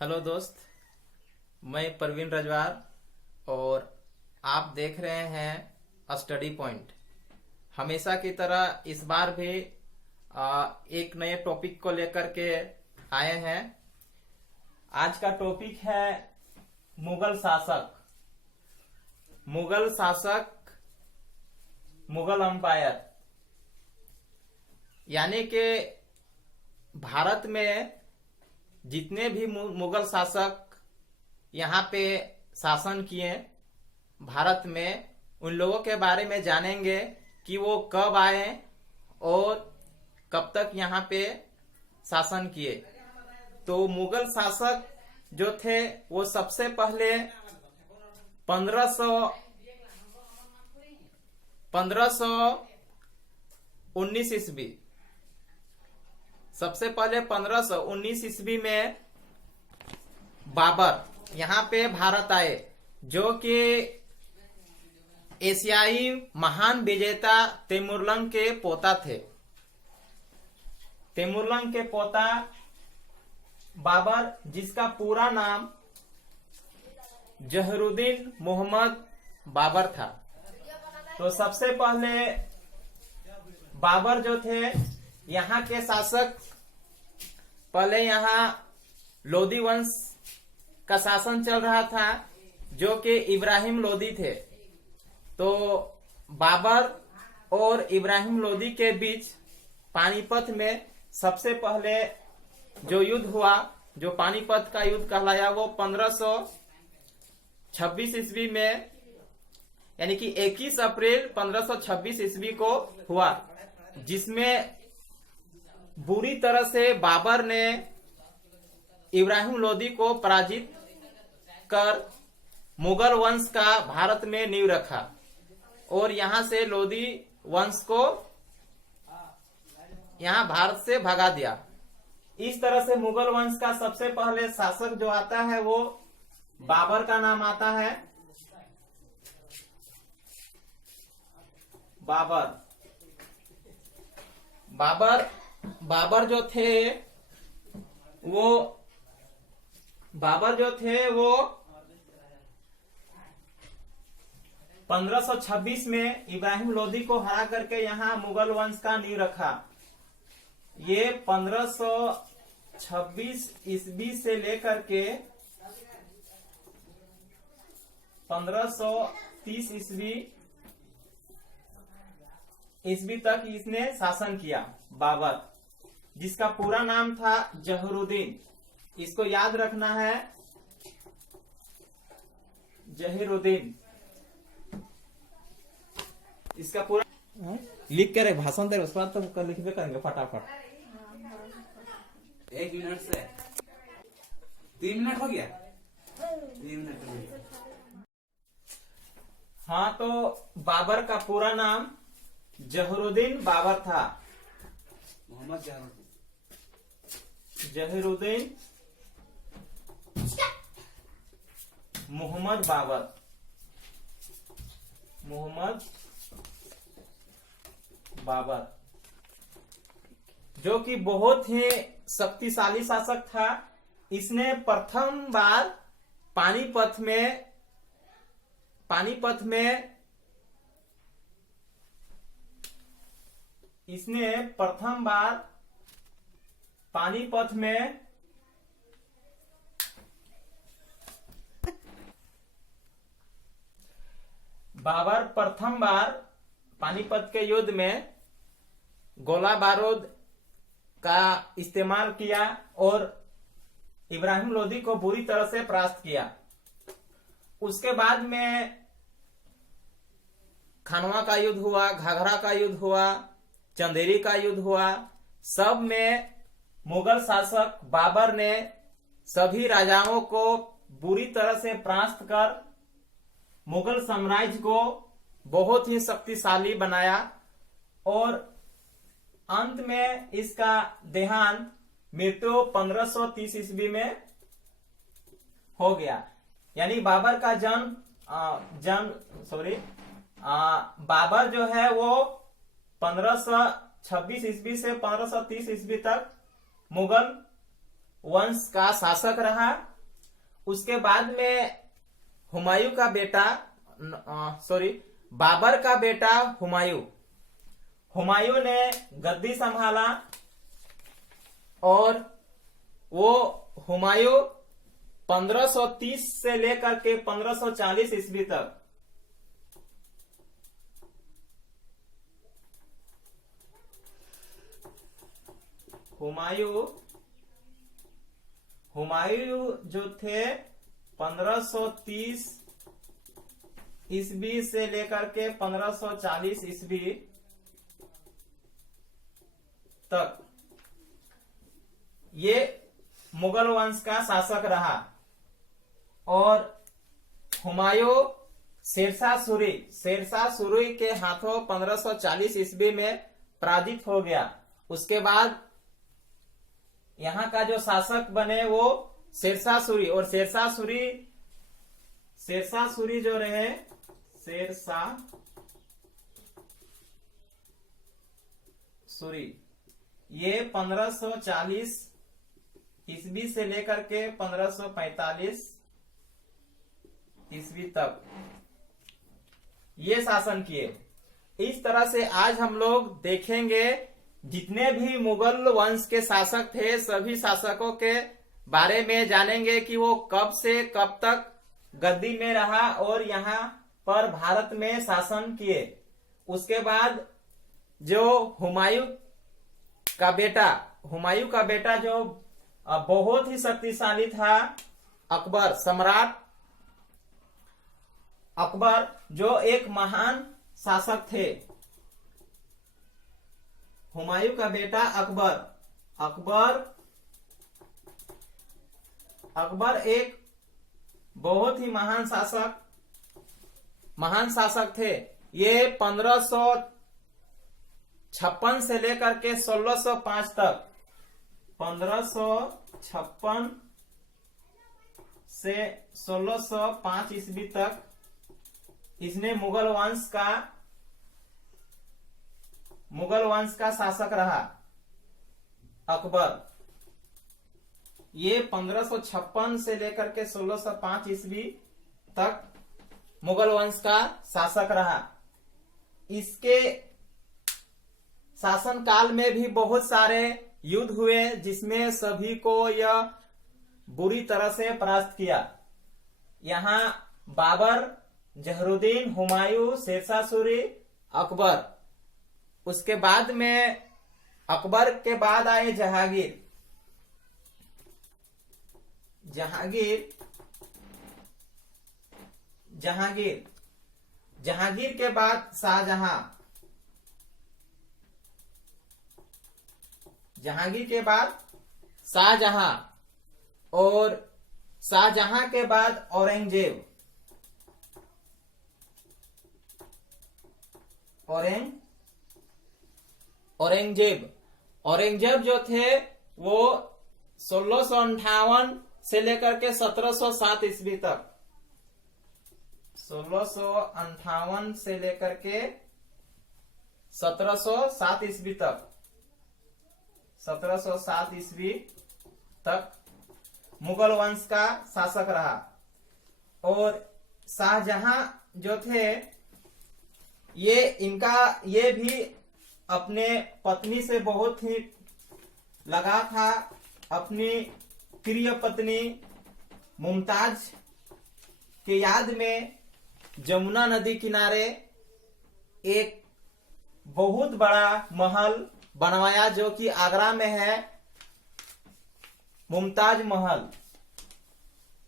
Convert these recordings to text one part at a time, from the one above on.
Hello दोस्त, मैं प्रवीण रजवार और आप देख रहे हैं स्टडी पॉइंट। हमेशा की तरह इस बार भी एक नए टॉपिक को लेकर के आए हैं। आज का टॉपिक है मुगल शासक। मुगल शासक, मुगल अंपायर, यानी कि भारत में जितने भी मुगल शासक यहाँ पे शासन किए भारत में, उन लोगों के बारे में जानेंगे कि वो कब आए और कब तक यहाँ पे शासन किए। तो मुगल शासक जो थे वो सबसे पहले 1519 ईस्वी, सबसे पहले 1519 ईस्वी में बाबर यहाँ पे भारत आए, जो कि एशियाई महान विजेता तैमूरलंग के पोता थे। तैमूरलंग के पोता बाबर, जिसका पूरा नाम जहरुद्दीन मोहम्मद बाबर था। तो सबसे पहले बाबर जो थे यहाँ के शासक, पहले यहाँ लोदी वंश का शासन चल रहा था, जो कि इब्राहिम लोदी थे। तो बाबर और इब्राहिम लोदी के बीच पानीपत में सबसे पहले जो युद्ध हुआ, जो पानीपत का युद्ध कहलाया, वो 1526 ईस्वी में, यानी कि 21 अप्रैल 1526 ईस्वी को हुआ, जिसमें बुरी तरह से बाबर ने इब्राहिम लोदी को पराजित कर मुगल वंश का भारत में नींव रखा और यहां से लोदी वंश को यहां भारत से भगा दिया। इस तरह से मुगल वंश का सबसे पहले शासक जो आता है वो बाबर का नाम आता है। बाबर जो थे वो 1526 में इब्राहिम लोदी को हरा करके यहाँ मुगल वंश का नींव रखा। ये 1526 ईस्वी से लेकर के 1530 ईस्वी तक इसने शासन किया। बाबर, जिसका पूरा नाम था जहरुद्दीन, इसको याद रखना है, जहीरुद्दीन। इसका पूरा लिख के रहे, भाषण दे, उसके बाद तो लिखबे करेंगे फटाफट। 1 मिनट से 3 मिनट हो गया। 3 मिनट हो गया। हाँ, तो बाबर का पूरा नाम जहरुद्दीन बाबर था। मोहम्मद जहीरुद्दीन मोहम्मद बाबर, जो कि बहुत ही शक्तिशाली शासक था। इसने प्रथम बार पानीपत में बाबर प्रथम बार पानीपत के युद्ध में गोला बारूद का इस्तेमाल किया और इब्राहिम लोदी को बुरी तरह से परास्त किया। उसके बाद में खानवा का युद्ध हुआ, घाघरा का युद्ध हुआ, चंदेरी का युद्ध हुआ। सब में मुगल शासक बाबर ने सभी राजाओं को बुरी तरह से परास्त कर मुगल साम्राज्य को बहुत ही शक्तिशाली बनाया और अंत में इसका देहांत, मृत्यु 1530 ईस्वी में हो गया। यानी बाबर का बाबर जो है वो 1526 ईस्वी से 1530 ईस्वी तक मुगल वंश का शासक रहा। उसके बाद में हुमायूं का बेटा बाबर का बेटा हुमायूं ने गद्दी संभाला और वो हुमायूं 1530 से लेकर के 1540 ईस्वी तक हुमायूं जो थे 1530 ईस्वी से लेकर के 1540 ईस्वी तक ये मुगल वंश का शासक रहा। और हुमायूं शेरशाह सूरी के हाथों 1540 ईस्वी में पराजित हो गया। उसके बाद यहाँ का जो शासक बने वो शेरशाह सूरी, और शेरशाह सूरी जो रहे शेरशाह सूरी ये 1540 ईस्वी से लेकर के 1545 ईस्वी तक ये शासन किए। इस तरह से आज हम लोग देखेंगे जितने भी मुगल वंश के शासक थे सभी शासकों के बारे में जानेंगे कि वो कब से कब तक गद्दी में रहा और यहाँ पर भारत में शासन किए। उसके बाद जो हुमायूं का बेटा जो बहुत ही शक्तिशाली था, सम्राट अकबर जो एक महान शासक थे। हुमायूं का बेटा अकबर एक बहुत ही महान शासक थे। ये 1556 से लेकर के 1605 तक 1556 से 1605 ईस्वी तक इसने मुगल वंश का शासक रहा अकबर। ये 1556 से लेकर के 1605 ईस्वी तक मुगल वंश का शासक रहा। इसके शासन काल में भी बहुत सारे युद्ध हुए जिसमें सभी को यह बुरी तरह से परास्त किया। यहाँ बाबर, जहरुद्दीन, हुमायूं, शेरशाह सूरी, अकबर। उसके बाद में अकबर के बाद आए जहांगीर के बाद शाहजहां, और शाहजहां के बाद औरंगजेब जो थे वो 1658 से लेकर के 1707 ईस्वी तक 1658 से लेकर के 1707 ईस्वी तक मुगल वंश का शासक रहा। और शाहजहां जो थे ये भी अपने पत्नी से बहुत ही लगा था। अपनी प्रिय पत्नी मुमताज के याद में जमुना नदी किनारे एक बहुत बड़ा महल बनवाया जो कि आगरा में है, मुमताज महल।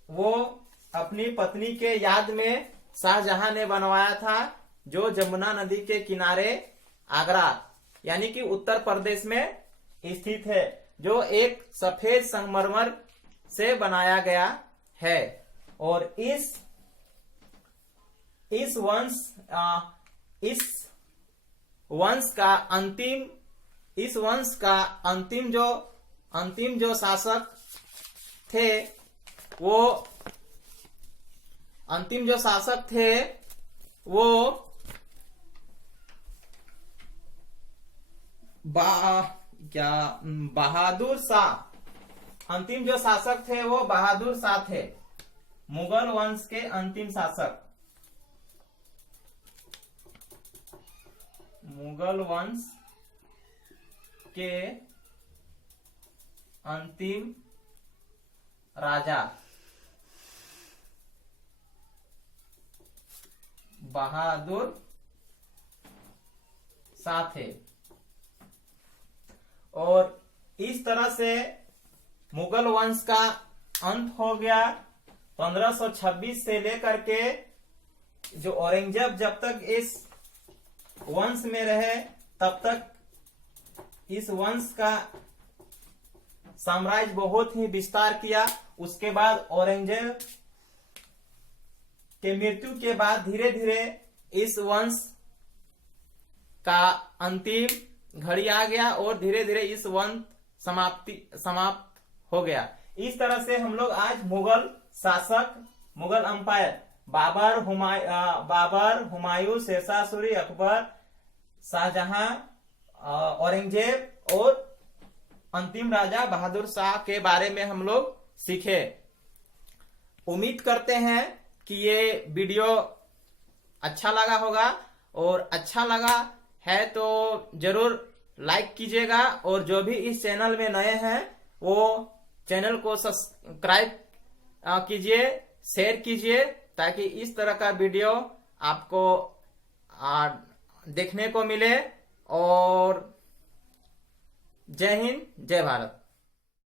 वो अपनी पत्नी के याद में शाहजहां ने बनवाया था, जो जमुना नदी के किनारे आगरा यानी कि उत्तर प्रदेश में स्थित है, जो एक सफेद संगमरमर से बनाया गया है। और इस वंश का अंतिम जो शासक थे वो बहादुर शाह अंतिम जो शासक थे वो बहादुर शाह थे, मुगल वंश के अंतिम शासक, मुगल वंश के अंतिम राजा बहादुर शाह थे। और इस तरह से मुगल वंश का अंत हो गया। 1526 से लेकर के जो औरंगजेब जब तक इस वंश में रहे तब तक इस वंश का साम्राज्य बहुत ही विस्तार किया। उसके बाद औरंगजेब के मृत्यु के बाद धीरे धीरे इस वंश का अंतिम घड़ी आ गया और धीरे धीरे इस वंश समाप्त हो गया। इस तरह से हम लोग आज मुगल शासक, मुगल अंपायर बाबर, हुमायूं, शेरशाह सूरी, अकबर, शाहजहां, औरंगजेब और अंतिम राजा बहादुर शाह के बारे में हम लोग सीखे। उम्मीद करते हैं कि ये वीडियो अच्छा लगा होगा, और अच्छा लगा है तो जरूर लाइक कीजिएगा, और जो भी इस चैनल में नए हैं वो चैनल को सब्सक्राइब कीजिए, शेयर कीजिए, ताकि इस तरह का वीडियो आपको देखने को मिले। और जय हिंद, जय भारत।